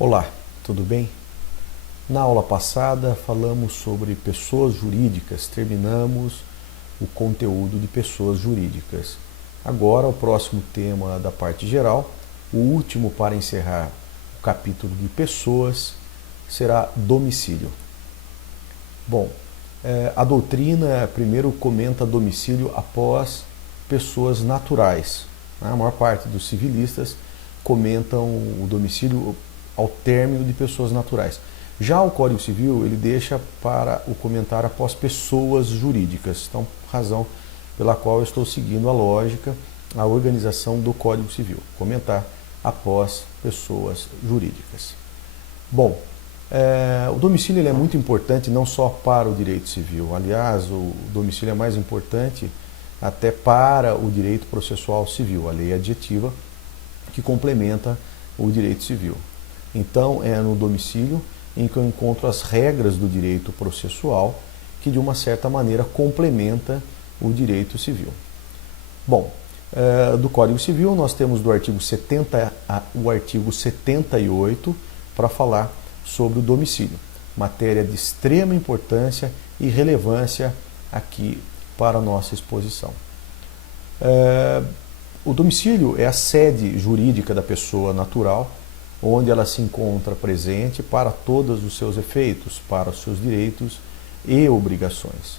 Olá, tudo bem? Na aula passada falamos sobre pessoas jurídicas, terminamos o conteúdo de pessoas jurídicas. Agora o próximo tema da parte geral, o último para encerrar o capítulo de pessoas, será domicílio. Bom, a doutrina primeiro comenta domicílio após pessoas naturais. A maior parte dos civilistas comentam o domicílio ao término de pessoas naturais. Já o Código Civil, ele deixa para o comentário após pessoas jurídicas. Então, razão pela qual eu estou seguindo a lógica, a organização do Código Civil. Comentar após pessoas jurídicas. Bom, o domicílio ele é muito importante não só para o direito civil. Aliás, o domicílio é mais importante até para o direito processual civil, a lei adjetiva, que complementa o direito civil. Então, é no domicílio em que eu encontro as regras do direito processual, que de uma certa maneira complementa o direito civil. Bom, do Código Civil nós temos do artigo 70 o artigo 78 para falar sobre o domicílio, matéria de extrema importância e relevância aqui para a nossa exposição. O domicílio é a sede jurídica da pessoa natural, onde ela se encontra presente para todos os seus efeitos, para os seus direitos e obrigações.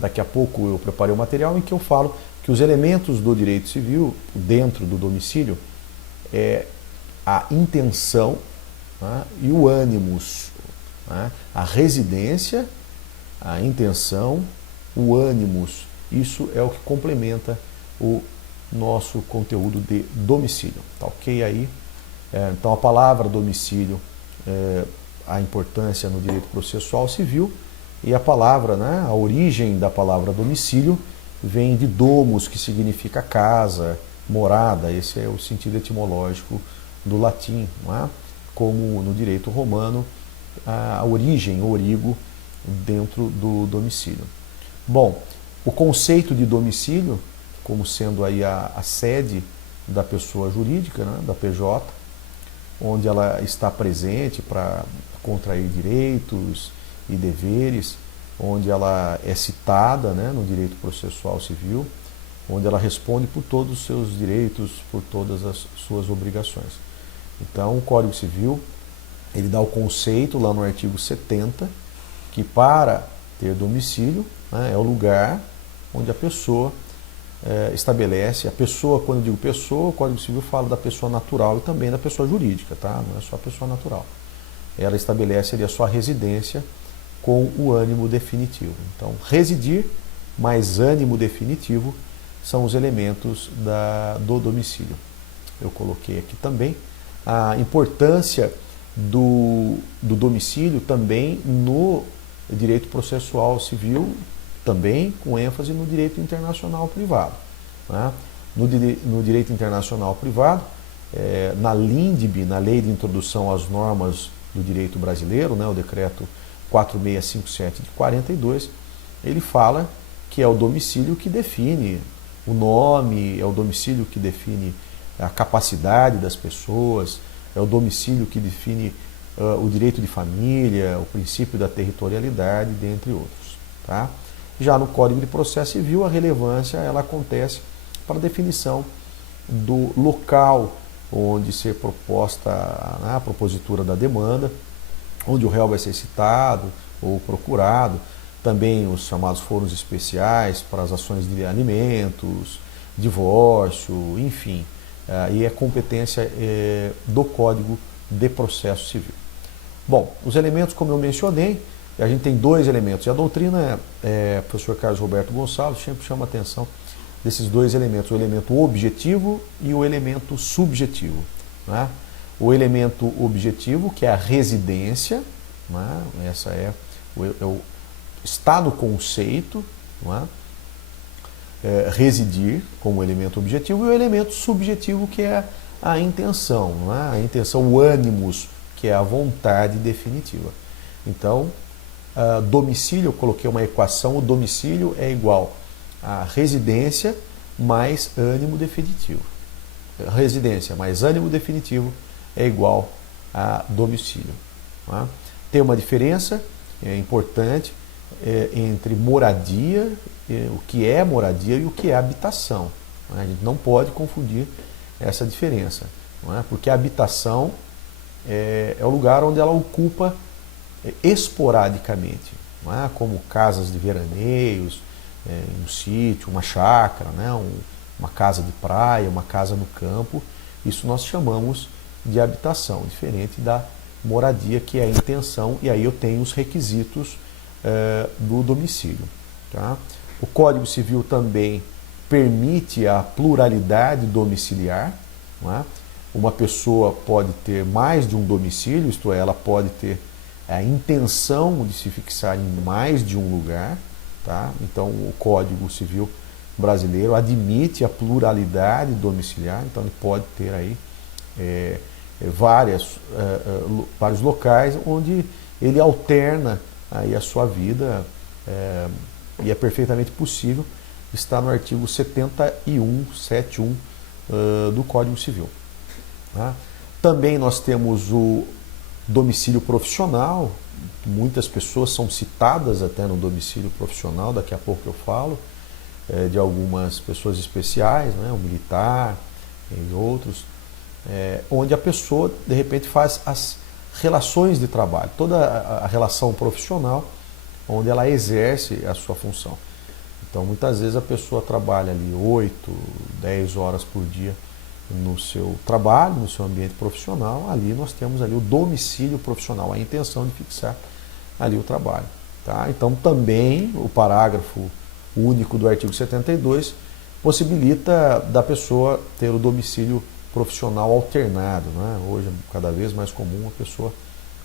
Daqui a pouco eu preparei um material em que eu falo que os elementos do direito civil dentro do domicílio é a intenção e o ânimus, a residência, a intenção, o ânimus. Isso é o que complementa o nosso conteúdo de domicílio. Tá ok aí? Então a palavra domicílio, a importância no direito processual civil, e a palavra, a origem da palavra domicílio vem de domus, que significa casa, morada. Esse é o sentido etimológico do latim, como no direito romano, a origem, o origo, dentro do domicílio. Bom, o conceito de domicílio, como sendo aí a sede da pessoa jurídica, da PJ, onde ela está presente para contrair direitos e deveres, onde ela é citada no direito processual civil, onde ela responde por todos os seus direitos, por todas as suas obrigações. Então, o Código Civil, ele dá o conceito lá no artigo 70, que para ter domicílio, é o lugar onde a pessoa estabelece, a pessoa, quando eu digo pessoa, o Código Civil fala da pessoa natural e também da pessoa jurídica, tá? Não é só a pessoa natural. Ela estabelece ali a sua residência com o ânimo definitivo. Então, residir mais ânimo definitivo são os elementos do domicílio. Eu coloquei aqui também a importância do domicílio também no direito processual civil, também com ênfase no direito internacional privado. No direito internacional privado, na LINDB, na Lei de Introdução às Normas do Direito Brasileiro, o decreto 4657 de 42, ele fala que é o domicílio que define o nome, é o domicílio que define a capacidade das pessoas, é o domicílio que define o direito de família, o princípio da territorialidade, dentre outros. Tá? Já no Código de Processo Civil, a relevância ela acontece para a definição do local onde ser proposta a propositura da demanda, onde o réu vai ser citado ou procurado, também os chamados foros especiais para as ações de alimentos, divórcio, enfim. E é competência do Código de Processo Civil. Bom, os elementos, como eu mencionei, a gente tem dois elementos, e a doutrina, o professor Carlos Roberto Gonçalves sempre chama a atenção desses dois elementos, o elemento objetivo e o elemento subjetivo. O elemento objetivo, que é a residência, essa está no conceito, residir como elemento objetivo, e o elemento subjetivo, que é a intenção, a intenção, o ânimos, que é a vontade definitiva. Então, domicílio, eu coloquei uma equação, o domicílio é igual a residência ânimo definitivo. Residência mais ânimo definitivo é igual a domicílio. Tá? Tem uma diferença importante entre moradia, o que é moradia e o que é habitação. A gente não pode confundir essa diferença, não é? Porque a habitação é o lugar onde ela ocupa esporadicamente, não é? Como casas de veraneios, um sítio, uma chácara, né? Uma casa de praia, uma casa no campo. Isso nós chamamos de habitação, diferente da moradia, que é a intenção, e aí eu tenho os requisitos do domicílio. Tá? O Código Civil também permite a pluralidade domiciliar. Não é? Uma pessoa pode ter mais de um domicílio, isto é, ela pode ter a intenção de se fixar em mais de um lugar. Tá? Então, o Código Civil brasileiro admite a pluralidade domiciliar, então ele pode ter aí vários locais onde ele alterna aí a sua vida, e é perfeitamente possível. Está no artigo 71 do Código Civil. Tá? Também nós temos o domicílio profissional. Muitas pessoas são citadas até no domicílio profissional, daqui a pouco eu falo de algumas pessoas especiais, né, o militar e outros, onde a pessoa de repente faz as relações de trabalho, toda a relação profissional, onde ela exerce a sua função. Então muitas vezes a pessoa trabalha ali 8, 10 horas por dia no seu trabalho, no seu ambiente profissional. Ali nós temos ali o domicílio profissional, a intenção de fixar ali o trabalho. Tá? Então também o parágrafo único do artigo 72 possibilita da pessoa ter o domicílio profissional alternado. Né? Hoje é cada vez mais comum a pessoa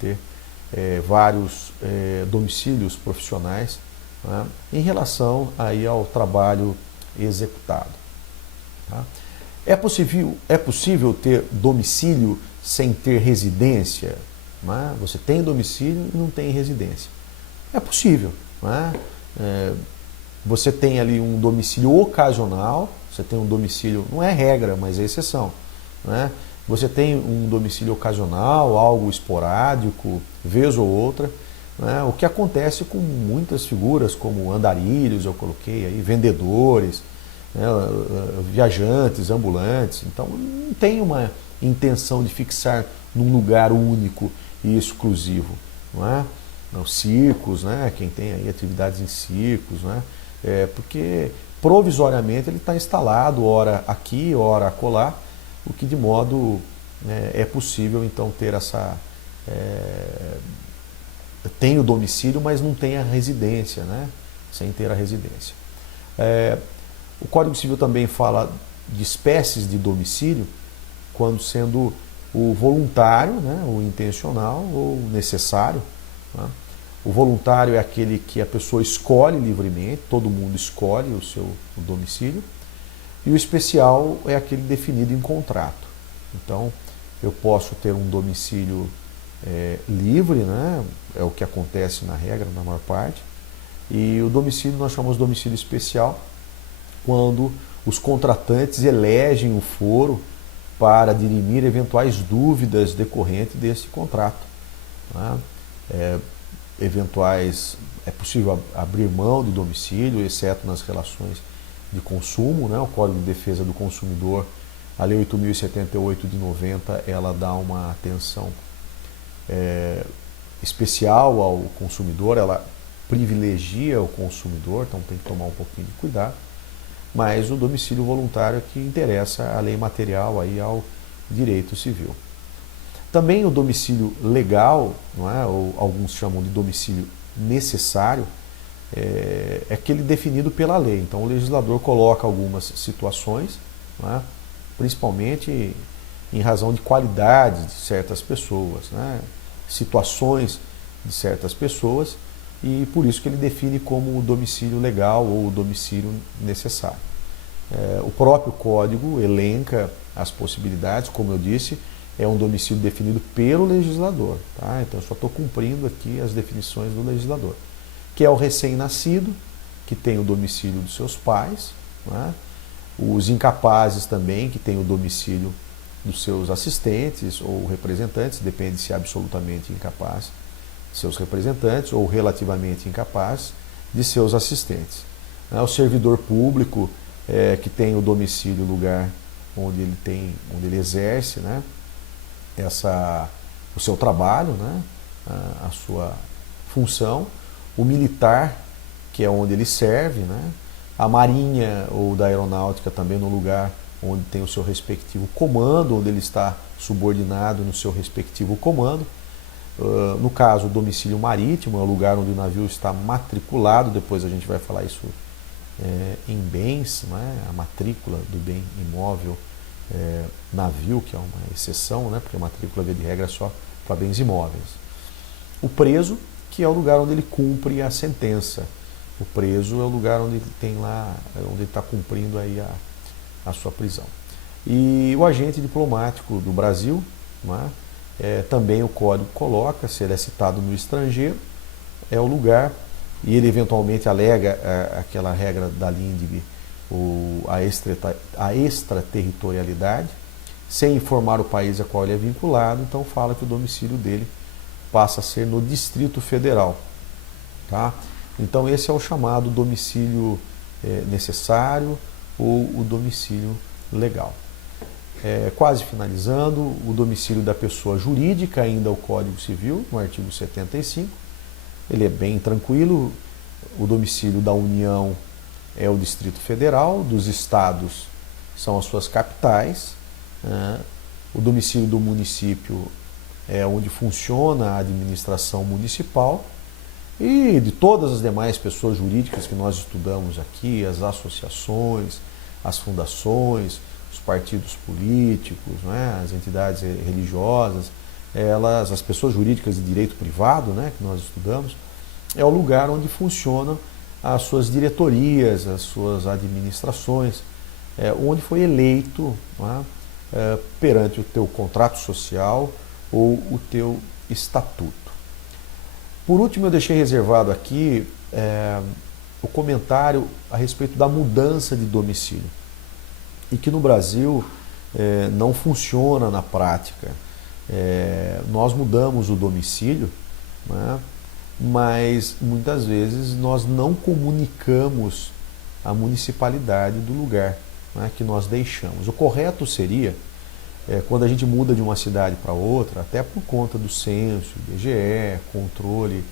ter vários domicílios profissionais, né, em relação aí ao trabalho executado. Tá? É possível ter domicílio sem ter residência? Né? Você tem domicílio e não tem residência. É possível. Né? Você tem ali um domicílio ocasional, você tem um domicílio, não é regra, mas é exceção. Né? Você tem um domicílio ocasional, algo esporádico, vez ou outra. Né? O que acontece com muitas figuras, como andarilhos, eu coloquei aí, vendedores, né? Viajantes, ambulantes. Então não tem uma intenção de fixar num lugar único e exclusivo. Não é? Os circos, né? Quem tem aí atividades em circos, né? Porque provisoriamente ele está instalado, ora aqui, ora acolá, o que de modo é possível então ter essa... tem o domicílio, mas não tem a residência, né? Sem ter a residência. O Código Civil também fala de espécies de domicílio, quando sendo o voluntário, né? O intencional ou necessário. Né? O voluntário é aquele que a pessoa escolhe livremente, todo mundo escolhe o seu domicílio. E o especial é aquele definido em contrato. Então, eu posso ter um domicílio livre, né? É o que acontece na regra, na maior parte. E o domicílio, nós chamamos de domicílio especial, quando os contratantes elegem o foro para dirimir eventuais dúvidas decorrentes desse contrato. Né? É possível abrir mão de domicílio, exceto nas relações de consumo, né? O Código de Defesa do Consumidor, a Lei 8.078 de 90, ela dá uma atenção especial ao consumidor, ela privilegia o consumidor, então tem que tomar um pouquinho de cuidado. Mas o domicílio voluntário é que interessa a lei material aí ao direito civil. Também o domicílio legal, não é? Ou alguns chamam de domicílio necessário, é aquele definido pela lei. Então o legislador coloca algumas situações, não é? Principalmente em razão de qualidade de certas pessoas, né? Situações de certas pessoas, e por isso que ele define como o domicílio legal ou o domicílio necessário. O próprio Código elenca as possibilidades, como eu disse, é um domicílio definido pelo legislador. Tá? Então eu só estou cumprindo aqui as definições do legislador. Que é o recém-nascido, que tem o domicílio dos seus pais, né? Os incapazes também, que tem o domicílio dos seus assistentes ou representantes, depende se é absolutamente incapaz, seus representantes ou relativamente incapaz de seus assistentes. O servidor público que tem o domicílio, o lugar onde ele exerce, né, o seu trabalho, né, a sua função, o militar, que é onde ele serve, né, a marinha ou da aeronáutica também no lugar onde tem o seu respectivo comando, onde ele está subordinado no seu respectivo comando. No caso, o domicílio marítimo é o lugar onde o navio está matriculado, depois a gente vai falar isso em bens, né, a matrícula do bem imóvel, navio, que é uma exceção, né, porque a matrícula, via de regra, é só para bens imóveis. O preso, que é o lugar onde ele cumpre a sentença. O preso é o lugar onde ele tem lá, onde ele está cumprindo aí a sua prisão. E o agente diplomático do Brasil, né, também o código coloca, se ele é citado no estrangeiro, é o lugar, e ele eventualmente alega aquela regra da LINDB, a extraterritorialidade, sem informar o país a qual ele é vinculado, então fala que o domicílio dele passa a ser no Distrito Federal. Tá? Então esse é o chamado domicílio necessário ou o domicílio legal. Quase finalizando, o domicílio da pessoa jurídica, ainda o Código Civil, no artigo 75, ele é bem tranquilo. O domicílio da União é o Distrito Federal, dos estados são as suas capitais, né? O domicílio do município é onde funciona a administração municipal, e de todas as demais pessoas jurídicas que nós estudamos aqui, as associações, as fundações, os partidos políticos, né, as entidades religiosas, as pessoas jurídicas de direito privado, né, que nós estudamos, é o lugar onde funcionam as suas diretorias, as suas administrações, onde foi eleito, né, perante o teu contrato social ou o teu estatuto. Por último, eu deixei reservado aqui o comentário a respeito da mudança de domicílio, e que no Brasil não funciona na prática. Nós mudamos o domicílio, né, mas muitas vezes nós não comunicamos a municipalidade do lugar, né, que nós deixamos. O correto seria, quando a gente muda de uma cidade para outra, até por conta do censo, IBGE, controle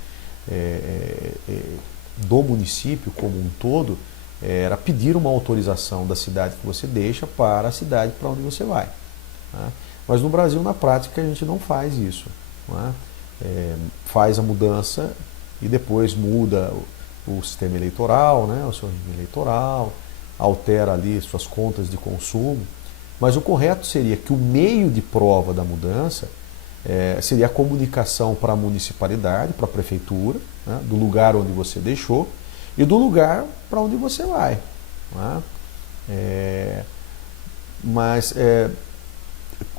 do município como um todo, era pedir uma autorização da cidade que você deixa para a cidade para onde você vai. Né? Mas no Brasil, na prática, a gente não faz isso. Né? Faz a mudança e depois muda o sistema eleitoral, né? O seu regime eleitoral, altera ali suas contas de consumo. Mas o correto seria que o meio de prova da mudança seria a comunicação para a municipalidade, para a prefeitura, né? Do lugar onde você deixou e do lugar para onde você vai. Né? Mas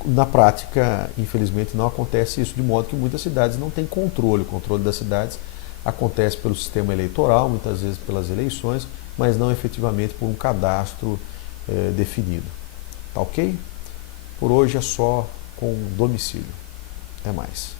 na prática, infelizmente, não acontece isso, de modo que muitas cidades não têm controle. O controle das cidades acontece pelo sistema eleitoral, muitas vezes pelas eleições, mas não efetivamente por um cadastro definido. Tá ok? Por hoje é só com domicílio. Até mais.